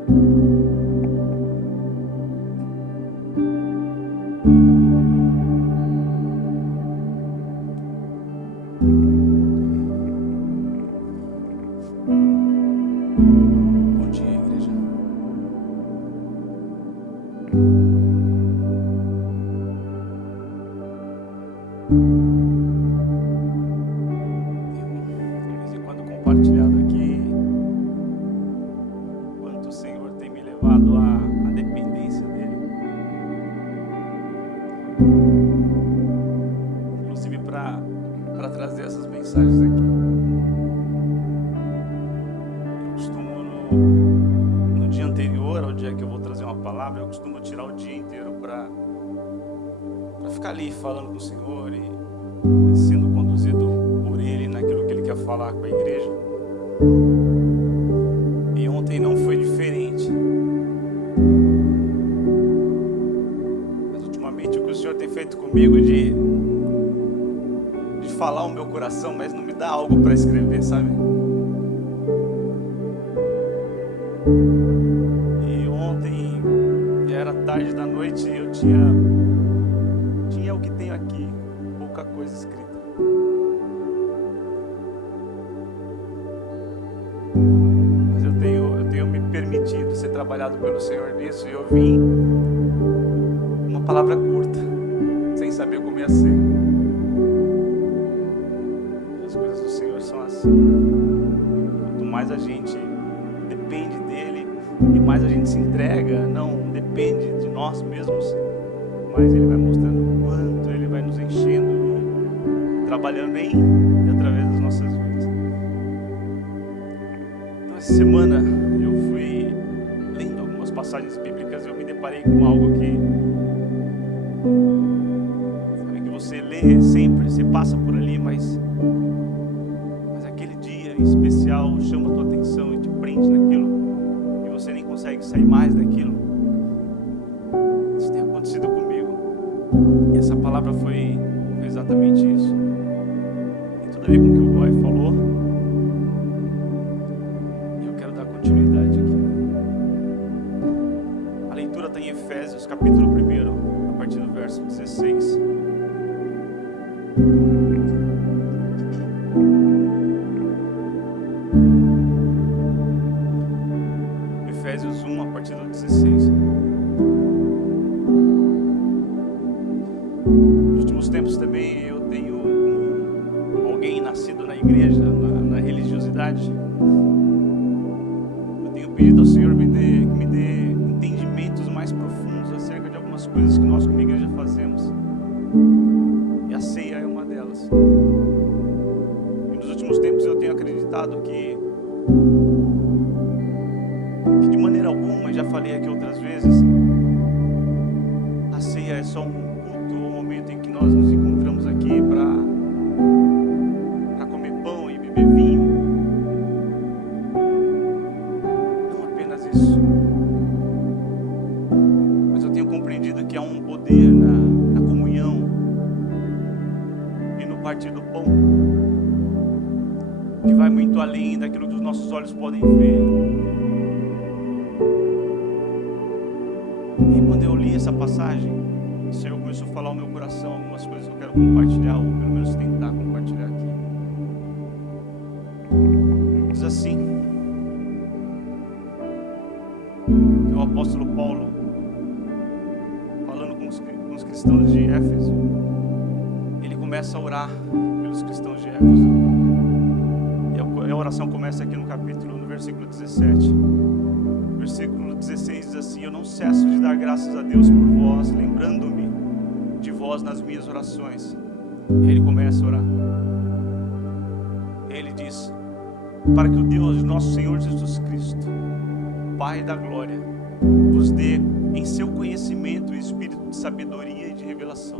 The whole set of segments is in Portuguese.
Bom dia, igreja. De vez em quando compartilhado aqui quanto o Senhor tem me levado à dependência dele. Inclusive para trazer essas mensagens aqui. Eu costumo no dia anterior ao dia que eu vou trazer uma palavra, eu costumo tirar o dia inteiro para ficar ali falando com o Senhor e sendo conduzido por Ele naquilo que Ele quer falar com a igreja. E ontem não foi diferente. Mas ultimamente o que o Senhor tem feito comigo de falar o meu coração, mas não me dá algo para escrever, sabe? E ontem, era tarde da noite, eu tinha o que tenho aqui, pouca coisa escrita. Mas eu tenho me permitido ser trabalhado pelo Senhor nisso, e eu vim uma palavra curta, sem saber como ia ser. As coisas do Senhor são assim. Quanto mais a gente depende dele e mais a gente se entrega, não depende de nós mesmos, mais ele vai mostrando o quanto ele vai nos enchendo e trabalhando em e através das nossas vidas. Então, essa semana eu fui lendo algumas passagens bíblicas e eu me deparei com algo que sabe, que você lê sempre, você passa por ali, mas aquele dia em especial chama a tua atenção e te prende naquilo e você nem consegue sair mais daquilo. Isso tem acontecido comigo e essa palavra foi exatamente isso. Tem tudo a ver com o que o Goy falou e eu quero dar continuidade aqui. A leitura está em Efésios capítulo 1, a partir do verso 16. Efésios 1, a partir do 16. Nos últimos tempos também eu tenho, como alguém nascido na igreja, na religiosidade, eu tenho pedido ao Senhor que me dê entendimentos mais profundos acerca de algumas coisas que nós como igreja fazemos. E a ceia é uma delas. E nos últimos tempos eu tenho acreditado que de maneira alguma, já falei aqui outras vezes, a ceia é só um culto, um momento em que nós nos encontramos aqui para comer pão e beber vinho. Não apenas isso. Mas eu tenho compreendido que há um poder na comunhão e no partir do pão que vai muito além daquilo que os nossos olhos podem ver. E quando eu li essa passagem, o Senhor começou a falar ao meu coração algumas coisas que eu quero compartilhar, ou pelo menos tentar compartilhar aqui. Diz assim, que o apóstolo Paulo, falando com os cristãos de Éfeso, ele começa a orar pelos cristãos de Éfeso. E a oração começa aqui no versículo 17. Versículo 16 diz assim: eu não cesso de dar graças a Deus por vós, lembrando-me de vós nas minhas orações. E ele começa a orar. E ele diz: para que o Deus de nosso Senhor Jesus Cristo, Pai da glória, vos dê em seu conhecimento o espírito de sabedoria e de revelação,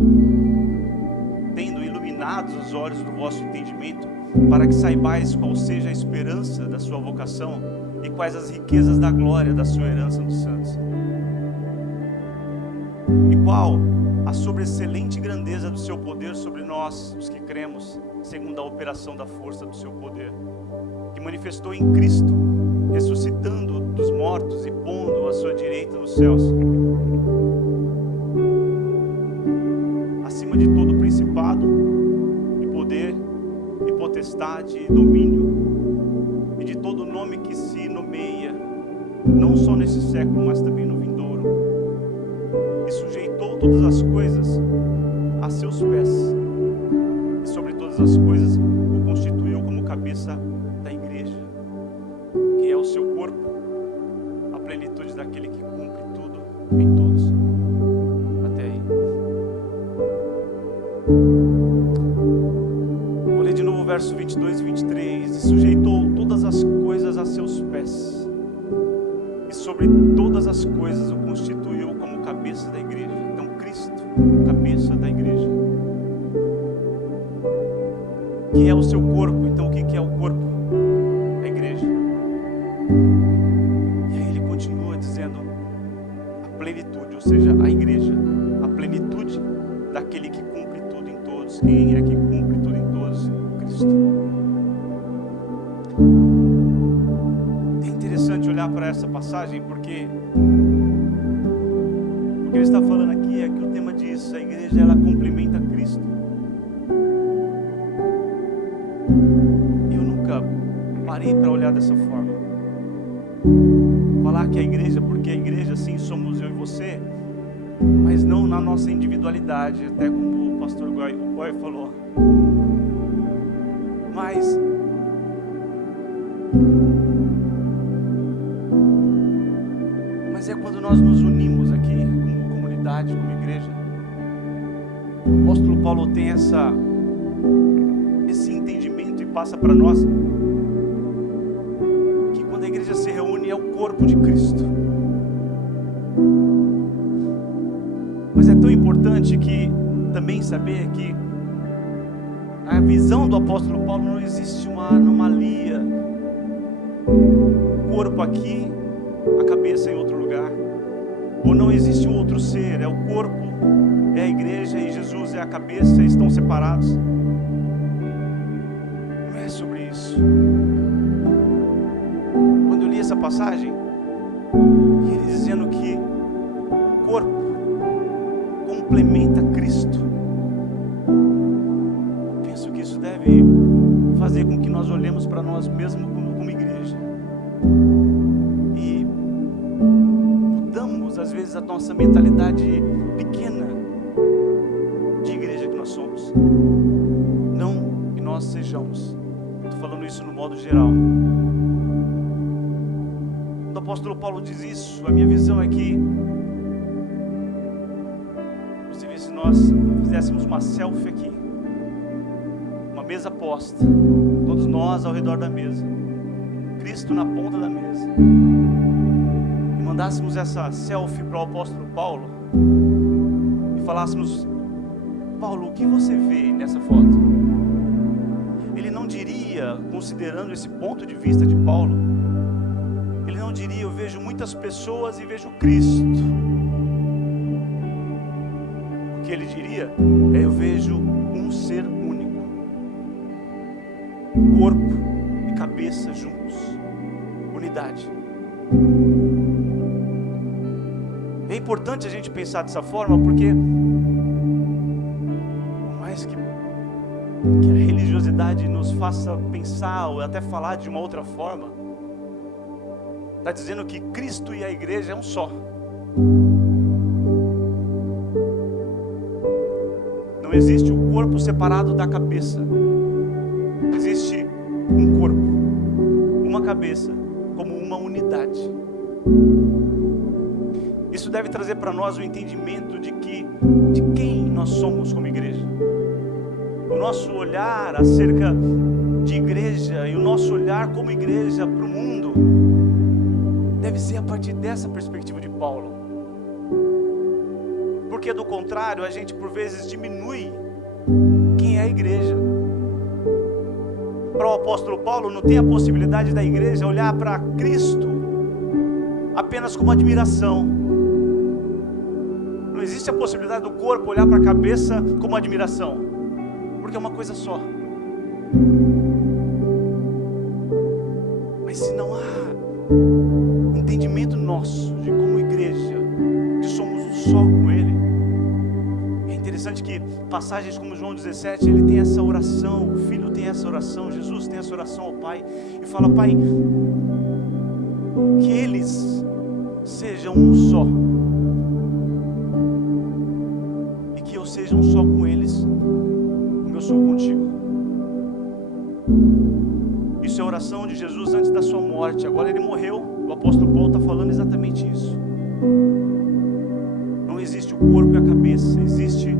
tendo iluminados os olhos do vosso entendimento, para que saibais qual seja a esperança da sua vocação e quais as riquezas da glória da sua herança nos santos, e qual a sobreexcelente grandeza do seu poder sobre nós, os que cremos, segundo a operação da força do seu poder, que manifestou em Cristo, ressuscitando dos mortos mortos e pondo à sua direita nos céus, acima de todo principado e poder e potestade e domínio, e de todo nome que se nomeia, não só nesse século, mas também no vindouro, e sujeitou todas as coisas a seus pés, e sobre todas as coisas o constituiu como cabeça da igreja, que é o seu corpo, a plenitude daquele que cumpre tudo em todos. Até aí. Vou ler de novo o verso 22 e 23. E sujeitou todas as coisas a seus pés, e sobre todas as coisas o constituiu como cabeça da igreja. Então Cristo, cabeça da igreja, que é o seu corpo. Então o que é o corpo? A igreja. E aí ele continua dizendo a plenitude, ou seja, a igreja, a plenitude daquele que cumpre tudo em todos. Quem é que cumpre tudo em todos? Cristo. É interessante olhar para essa passagem, porque o que ele está falando aqui é que o tema diz: a igreja, ela complementa Cristo. Eu nunca parei para olhar dessa forma. Falar que a igreja, porque a igreja sim somos eu e você, mas não na nossa individualidade, até como o pastor Goy falou. Mas é quando nós nos unimos aqui como comunidade, como igreja. O apóstolo Paulo tem esse entendimento e passa para nós que quando a igreja se reúne é o corpo de Cristo. Mas é tão importante que também saber que a visão do apóstolo Paulo não existe uma anomalia, corpo aqui, a cabeça em outro lugar, ou não existe um outro ser, é o corpo, é a igreja e Jesus é a cabeça, estão separados. Não é sobre isso. Quando eu li essa passagem, e ele dizendo que o corpo complementa Cristo, eu penso que isso deve fazer com que nós olhemos para nós mesmos como igreja e mudamos às vezes a nossa mentalidade pequena de igreja que nós somos. Não que nós sejamos, estou falando isso no modo geral. Quando o apóstolo Paulo diz isso, a minha visão é que, inclusive, se nós fizéssemos uma selfie aqui, uma mesa posta, todos nós ao redor da mesa, Cristo na ponta da mesa, e mandássemos essa selfie para o apóstolo Paulo e falássemos: Paulo, o que você vê nessa foto? Ele não diria, considerando esse ponto de vista de Paulo, ele não diria: eu vejo muitas pessoas e vejo Cristo. O que ele diria é: eu vejo um ser único, corpo e cabeça juntos, unidade. É importante a gente pensar dessa forma, porque por mais que a religiosidade nos faça pensar ou até falar de uma outra forma, está dizendo que Cristo e a igreja é um só. Não existe o corpo separado da cabeça. Existe um corpo, uma cabeça, como uma unidade. Isso deve trazer para nós o entendimento de quem nós somos como igreja. O nosso olhar acerca de igreja e o nosso olhar como igreja para o mundo deve ser a partir dessa perspectiva de Paulo. Porque do contrário, a gente por vezes diminui quem é a igreja. Para o apóstolo Paulo, não tem a possibilidade da igreja olhar para Cristo apenas como admiração. Não existe a possibilidade do corpo olhar para a cabeça como admiração, porque é uma coisa só. Mas se não há entendimento nosso de como igreja, que somos um só com Ele. É interessante que passagens como João 17, ele tem essa oração, o Filho tem essa oração, Jesus tem essa oração ao Pai, e fala: Pai, que eles sejam um só, e que eu seja um só com eles, como eu sou contigo. Isso é a oração de Jesus antes da sua morte. Agora ele morreu, o apóstolo Paulo está falando exatamente isso. Não existe o corpo e a cabeça, existe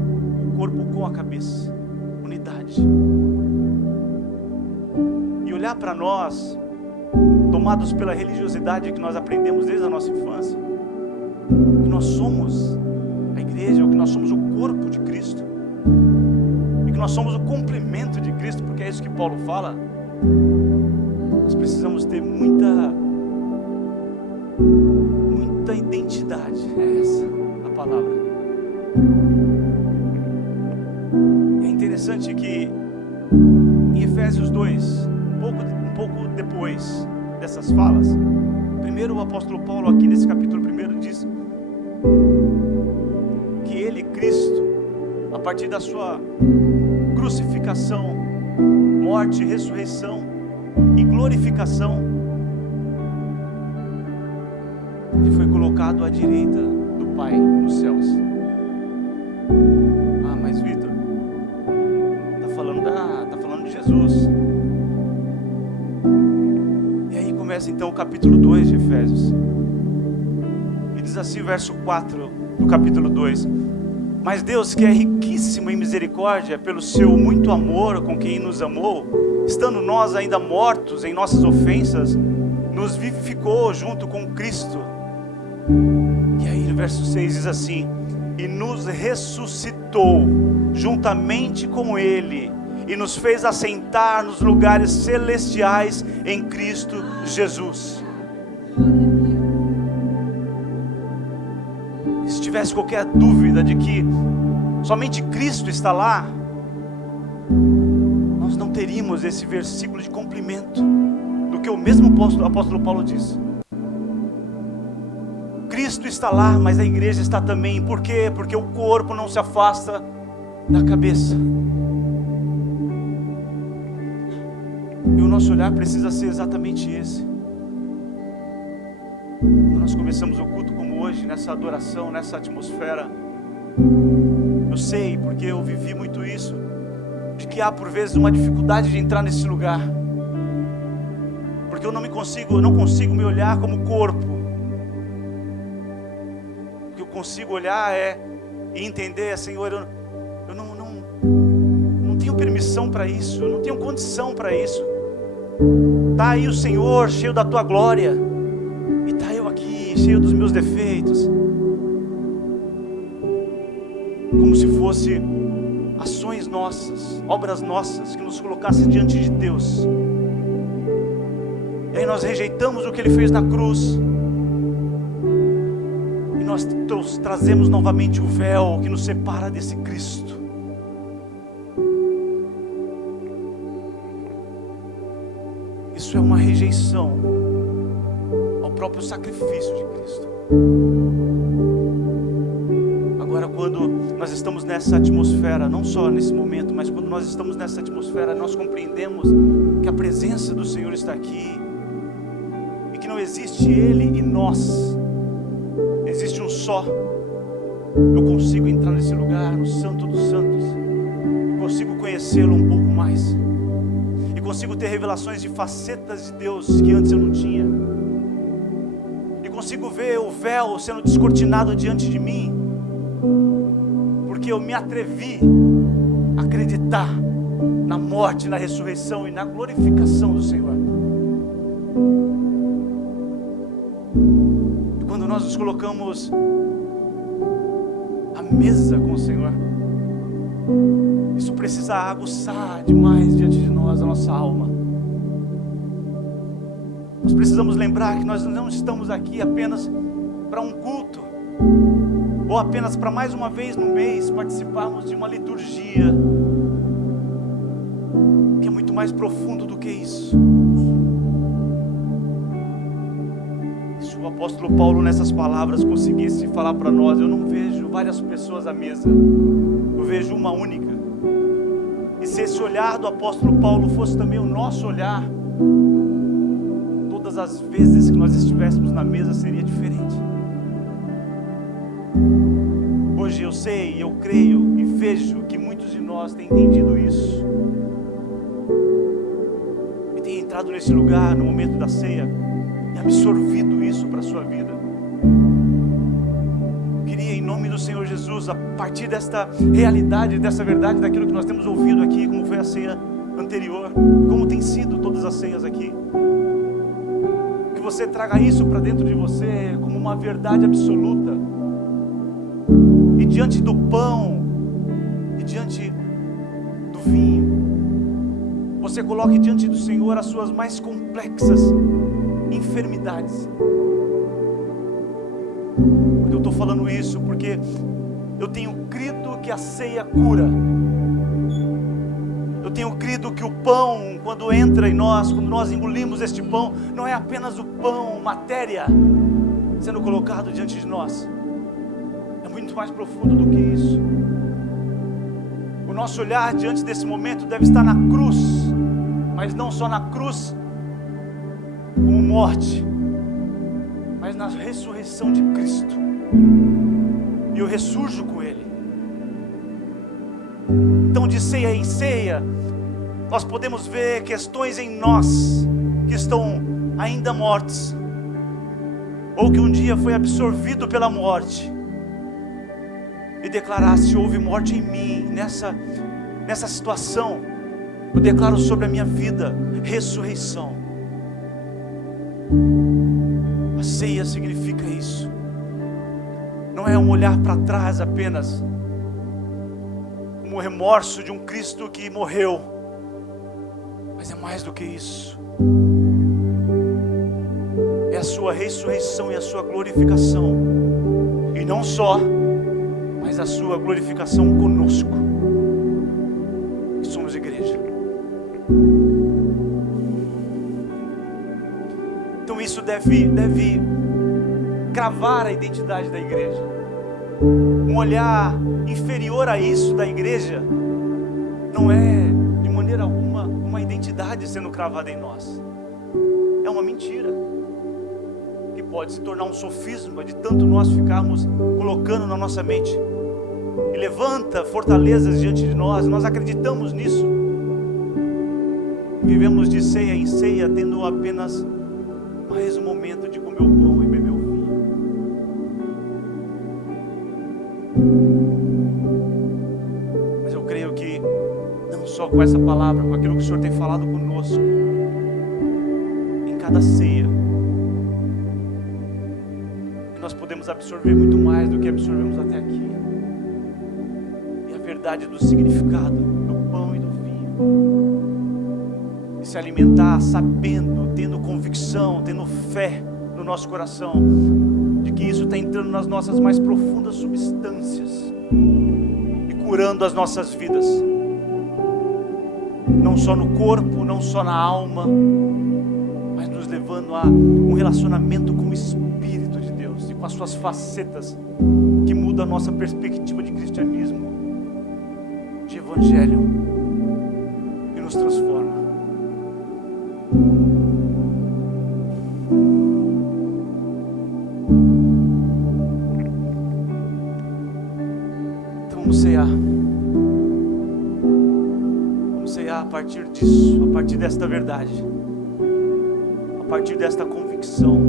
o corpo com a cabeça, unidade. E olhar para nós, tomados pela religiosidade que nós aprendemos desde a nossa infância, que nós somos a igreja, ou que nós somos o corpo de Cristo, e que nós somos o complemento de Cristo, porque é isso que Paulo fala. Nós precisamos ter muita identidade, é essa a palavra. É interessante que em Efésios 2, um pouco depois dessas falas, primeiro o apóstolo Paulo aqui nesse capítulo 1 diz que ele, Cristo, a partir da sua crucificação, morte, ressurreição e glorificação, ele foi colocado à direita do Pai nos céus. Ah, mas Vitor, tá falando de Jesus. E aí começa então o capítulo 2 de Efésios. E diz assim, verso 4 do capítulo 2: Mas Deus, que é riquíssimo em misericórdia, pelo seu muito amor com quem nos amou, estando nós ainda mortos em nossas ofensas, nos vivificou junto com Cristo. E aí no verso 6 diz assim: E nos ressuscitou juntamente com Ele, e nos fez assentar nos lugares celestiais em Cristo Jesus. E se tivesse qualquer dúvida de que somente Cristo está lá, nós não teríamos esse versículo de cumprimento do que o mesmo apóstolo Paulo diz. Cristo está lá, mas a igreja está também. Por quê? Porque o corpo não se afasta da cabeça. E o nosso olhar precisa ser exatamente esse. Quando nós começamos o culto como hoje, nessa adoração, nessa atmosfera, eu sei, porque eu vivi muito isso, de que há por vezes uma dificuldade de entrar nesse lugar, porque eu não consigo me olhar como corpo. O que eu consigo olhar e entender, Senhor, eu não tenho permissão para isso, eu não tenho condição para isso. Está aí o Senhor cheio da tua glória, e está eu aqui cheio dos meus defeitos, como se fosse ações nossas, obras nossas, que nos colocassem diante de Deus. E aí nós rejeitamos o que Ele fez na cruz, e nós trazemos novamente o véu que nos separa desse Cristo. Isso é uma rejeição ao próprio sacrifício de Cristo. Agora, quando nós estamos nessa atmosfera, não só nesse momento, mas quando nós estamos nessa atmosfera, nós compreendemos que a presença do Senhor está aqui, e que não existe Ele e nós, existe um só. Eu consigo entrar nesse lugar, no Santo dos Santos, consigo conhecê-lo um pouco mais, e consigo ter revelações de facetas de Deus que antes eu não tinha, e consigo ver o véu sendo descortinado diante de mim, porque eu me atrevi a acreditar na morte, na ressurreição e na glorificação do Senhor. E quando nós nos colocamos à mesa com o Senhor, isso precisa aguçar demais diante de nós a nossa alma. Nós precisamos lembrar que nós não estamos aqui apenas para um culto, ou apenas para mais uma vez no mês participarmos de uma liturgia, que é muito mais profundo do que isso. Isso apóstolo Paulo nessas palavras conseguisse falar para nós: eu não vejo várias pessoas à mesa, eu vejo uma única. E se esse olhar do apóstolo Paulo fosse também o nosso olhar, todas as vezes que nós estivéssemos na mesa seria diferente. Hoje eu sei, eu creio e vejo que muitos de nós têm entendido isso e têm entrado nesse lugar no momento da ceia e absorvido isso para a sua vida. Eu queria, em nome do Senhor Jesus, a partir desta realidade, dessa verdade, daquilo que nós temos ouvido aqui, como foi a ceia anterior, como tem sido todas as ceias aqui, que você traga isso para dentro de você como uma verdade absoluta, e diante do pão e diante do vinho, você coloque diante do Senhor as suas mais complexas enfermidades. Porque eu estou falando isso porque eu tenho crido que a ceia cura. Eu tenho crido que o pão, quando entra em nós, quando nós engolimos este pão, não é apenas o pão, matéria, sendo colocado diante de nós. É muito mais profundo do que isso. O nosso olhar diante desse momento deve estar na cruz, mas não só na cruz como morte, mas na ressurreição de Cristo. E eu ressurjo com Ele. Então, de ceia em ceia, nós podemos ver questões em nós que estão ainda mortas, ou que um dia foi absorvido pela morte, e declarar: se houve morte em mim, nessa situação, eu declaro sobre a minha vida ressurreição. A ceia significa isso. Não é um olhar para trás apenas, como o remorso de um Cristo que morreu, mas é mais do que isso. É a sua ressurreição e a sua glorificação, e não só, mas a sua glorificação conosco, que somos igreja. Então isso deve cravar a identidade da igreja. Um olhar inferior a isso da igreja não é de maneira alguma uma identidade sendo cravada em nós. É uma mentira que pode se tornar um sofisma de tanto nós ficarmos colocando na nossa mente, e levanta fortalezas diante de nós. Nós acreditamos nisso, vivemos de ceia em ceia, tendo apenas mais um momento de comer o pão e beber o vinho. Mas eu creio que não só com essa palavra, com aquilo que o Senhor tem falado conosco em cada ceia, nós podemos absorver muito mais do que absorvemos até aqui. E a verdade do significado do pão e do vinho, e se alimentar sabendo, tendo convicção, tendo fé no nosso coração, de que isso está entrando nas nossas mais profundas substâncias e curando as nossas vidas, não só no corpo, não só na alma, mas nos levando a um relacionamento com o Espírito de Deus e com as suas facetas, que muda a nossa perspectiva de cristianismo, de evangelho, e nos transforma. Então vamos cear. Vamos cear a partir disso, a partir desta verdade, a partir desta convicção,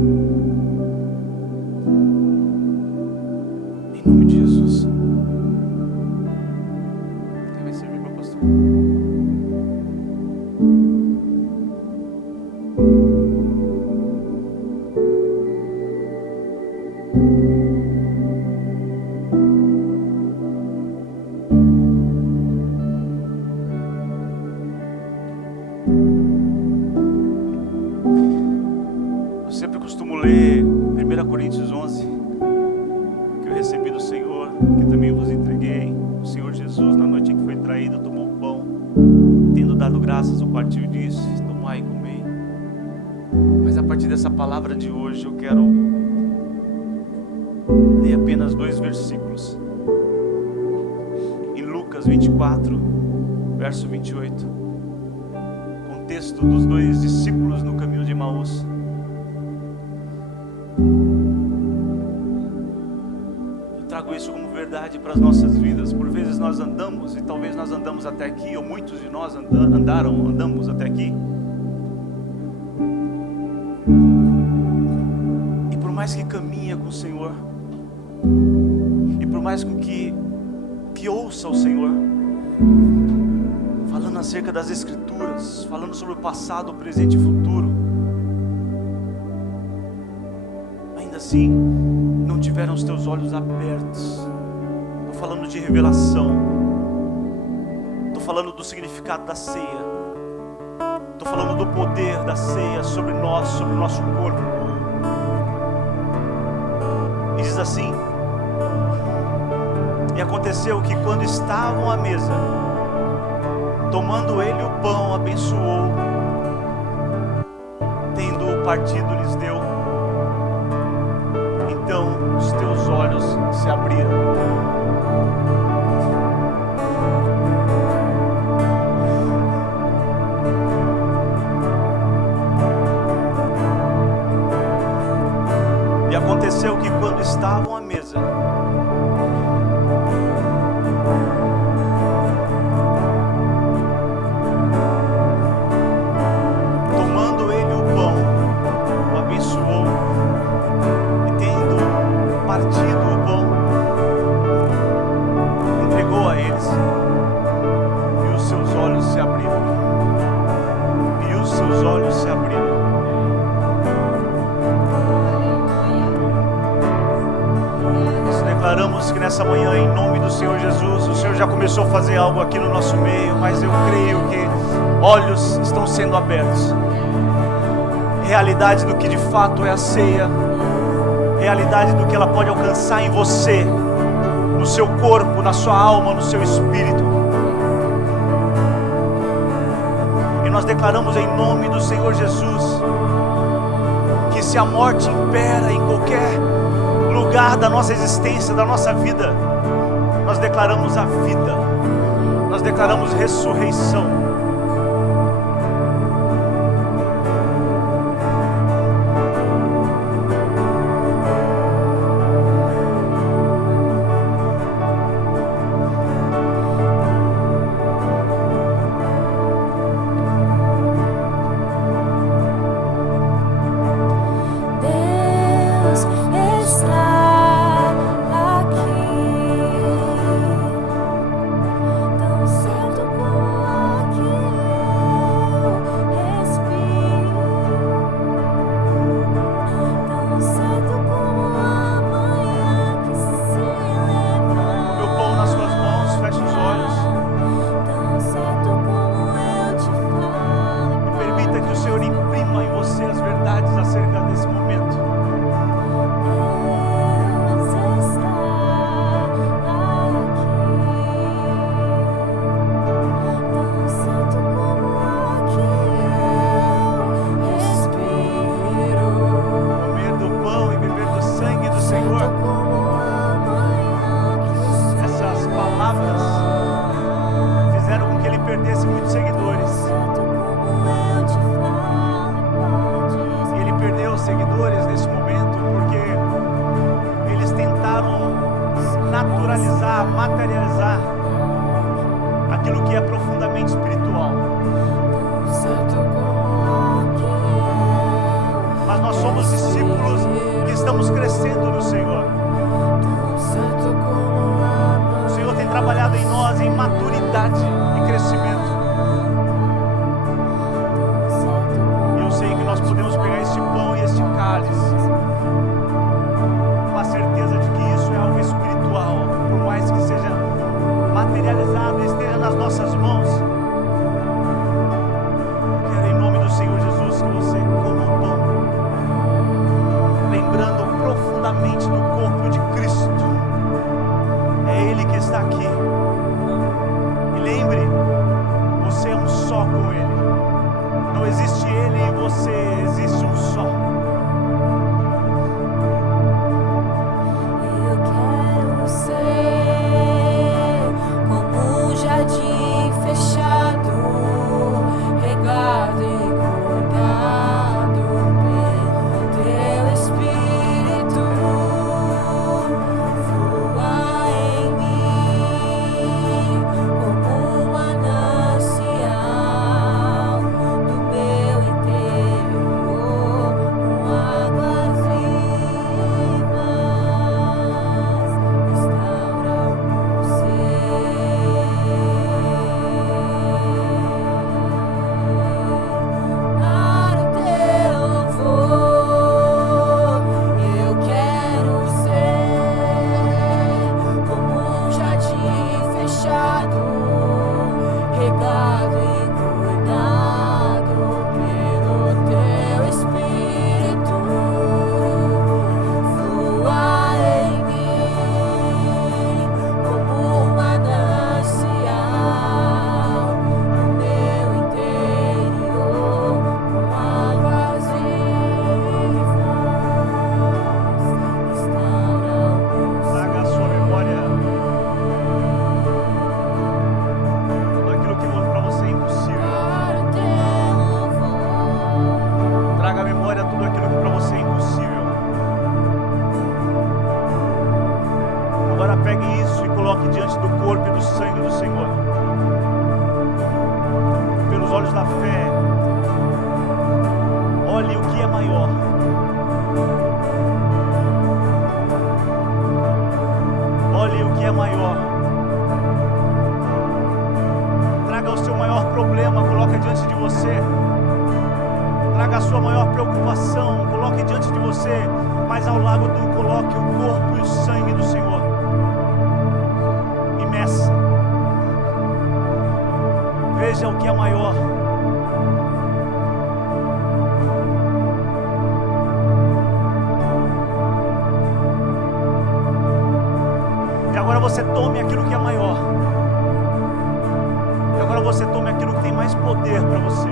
em nome de Jesus. Quem vai servir, meu pastor? Eu sempre costumo ler 1 Coríntios 11, que eu recebi do Senhor, que também vos entreguei. O Senhor Jesus, na noite em que foi traído, tomou o pão, e tendo dado graças, o partiu e disse: tomai e comei. Mas a partir dessa palavra de hoje, eu quero ler apenas 2 versículos. Em Lucas 24, verso 28, contexto dos 2 discípulos no caminho de Emaús. Eu trago isso como verdade para as nossas vidas. Por vezes nós andamos, e talvez nós andamos até aqui, ou muitos de nós andamos até aqui, e por mais que caminha com o Senhor, e por mais que ouça o Senhor falando acerca das Escrituras, falando sobre o passado, o presente e o futuro, ainda assim não tiveram os teus olhos abertos. Estou falando de revelação, estou falando do significado da ceia, estou falando do poder da ceia sobre nós, sobre o nosso corpo. E diz assim: e aconteceu que quando estavam à mesa, tomando ele o pão, abençoou, tendo-o partido, lhes deu. Então os teus olhos se abriram. E aconteceu que quando estavam à mesa, tomando ele o pão, o abençoou, e tendo partido o pão, entregou a eles, e os seus olhos se abriram. E os seus olhos se abriram. Declaramos que nessa manhã, em nome do Senhor Jesus, o Senhor já começou a fazer algo aqui no nosso meio, mas eu creio que olhos estão sendo abertos. Realidade do que de fato é a ceia, realidade do que ela pode alcançar em você, no seu corpo, na sua alma, no seu espírito. E nós declaramos em nome do Senhor Jesus que se a morte impera em qualquer lugar da nossa existência, da nossa vida, nós declaramos a vida, nós declaramos ressurreição. Materializar aquilo que é profundamente espiritual. Mas nós somos discípulos que estamos crescendo no Senhor. O Senhor tem trabalhado em nós em maturidade e crescimento. E eu sei que nós podemos pegar este pão e este cálice com a certeza de que isso é algo espiritual. Por mais que seja materializado e esteja nas nossas mãos, olhos da fé, olhe o que é maior. Olhe o que é maior. Traga o seu maior problema, coloque diante de você. Traga a sua maior preocupação, coloque diante de você. Mas ao lado do coloque o corpo e o sangue do Senhor. E meça. Veja o que é maior. E agora você tome aquilo que é maior. E agora você tome aquilo que tem mais poder para você.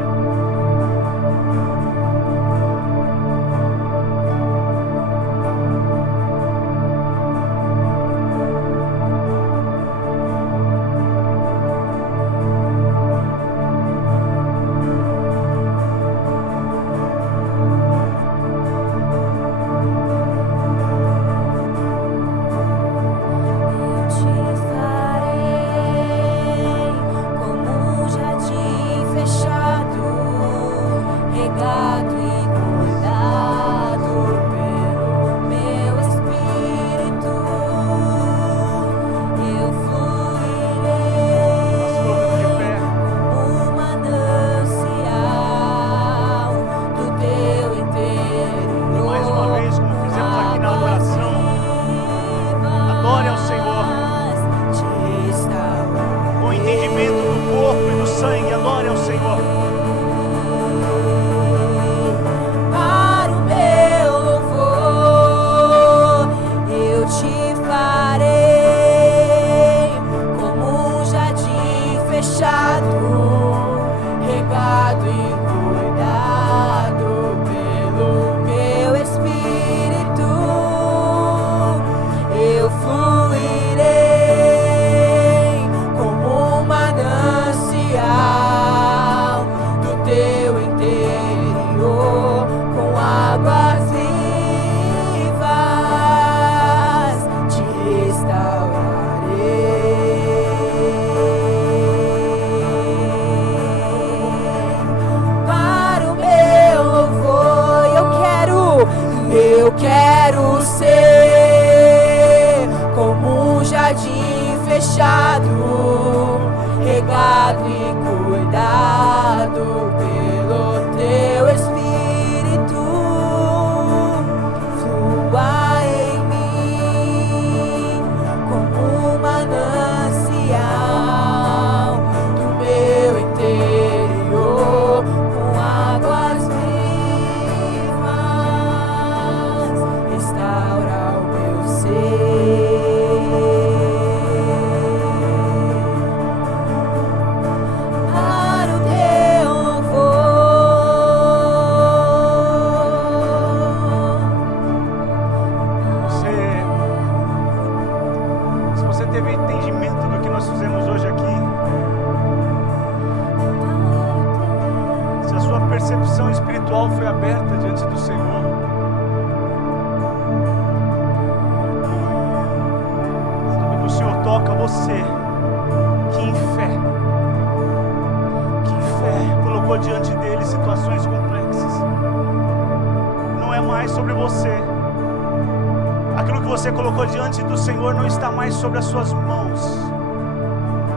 Sobre as suas mãos,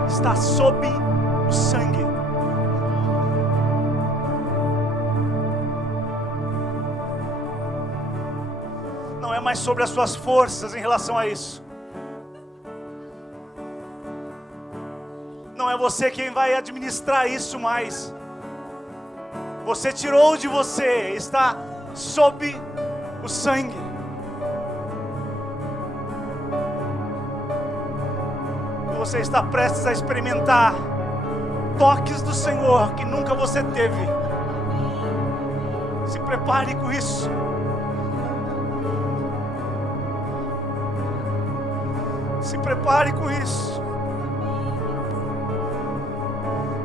está sob o sangue. Não é mais sobre as suas forças em relação a isso. Não é você quem vai administrar isso mais. Você tirou de você, está sob o sangue. Você está prestes a experimentar toques do Senhor que nunca você teve. Se prepare com isso. Se prepare com isso.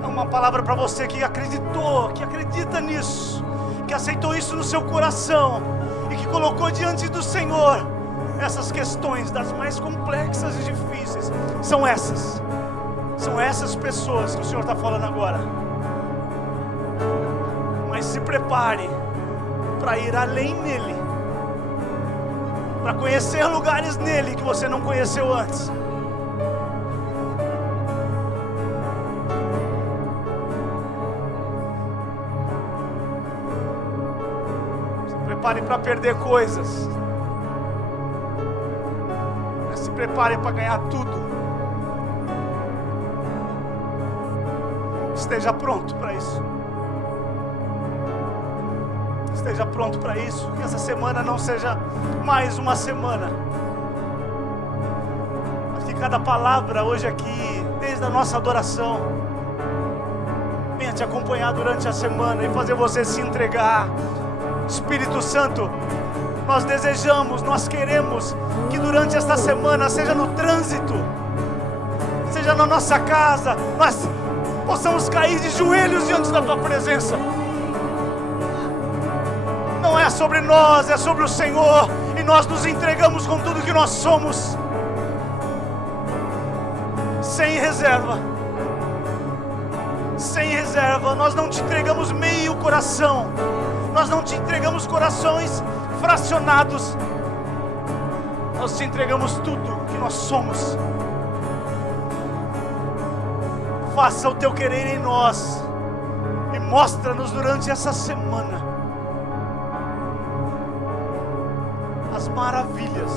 É uma palavra para você que acreditou, que acredita nisso, que aceitou isso no seu coração e que colocou diante do Senhor essas questões das mais complexas e difíceis. São essas pessoas que o Senhor está falando agora. se prepare para ir além nele, para conhecer lugares nele que você não conheceu antes. Se prepare para perder coisas. Se prepare para ganhar tudo. Esteja pronto para isso. Esteja pronto para isso. Que essa semana não seja mais uma semana, mas que cada palavra hoje aqui, desde a nossa adoração, venha te acompanhar durante a semana e fazer você se entregar. Espírito Santo, nós desejamos, nós queremos que durante esta semana, seja no trânsito, seja na nossa casa, nós possamos cair de joelhos diante da Tua presença. Não é sobre nós, é sobre o Senhor, e nós nos entregamos com tudo que nós somos, sem reserva. Sem reserva, nós não te entregamos meio coração, nós não te entregamos corações fracionados, nós te entregamos tudo que nós somos. Faça o Teu querer em nós e mostra-nos durante essa semana as maravilhas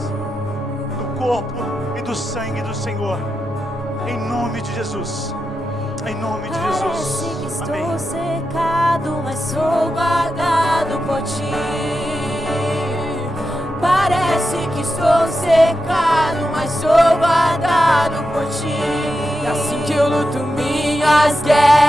do corpo e do sangue do Senhor, em nome de Jesus. Em nome de Jesus. Parece que estou Amém. secado, mas sou guardado por Ti. Parece que estou secado, mas sou guardado por Ti. E assim que eu luto minhas guerras,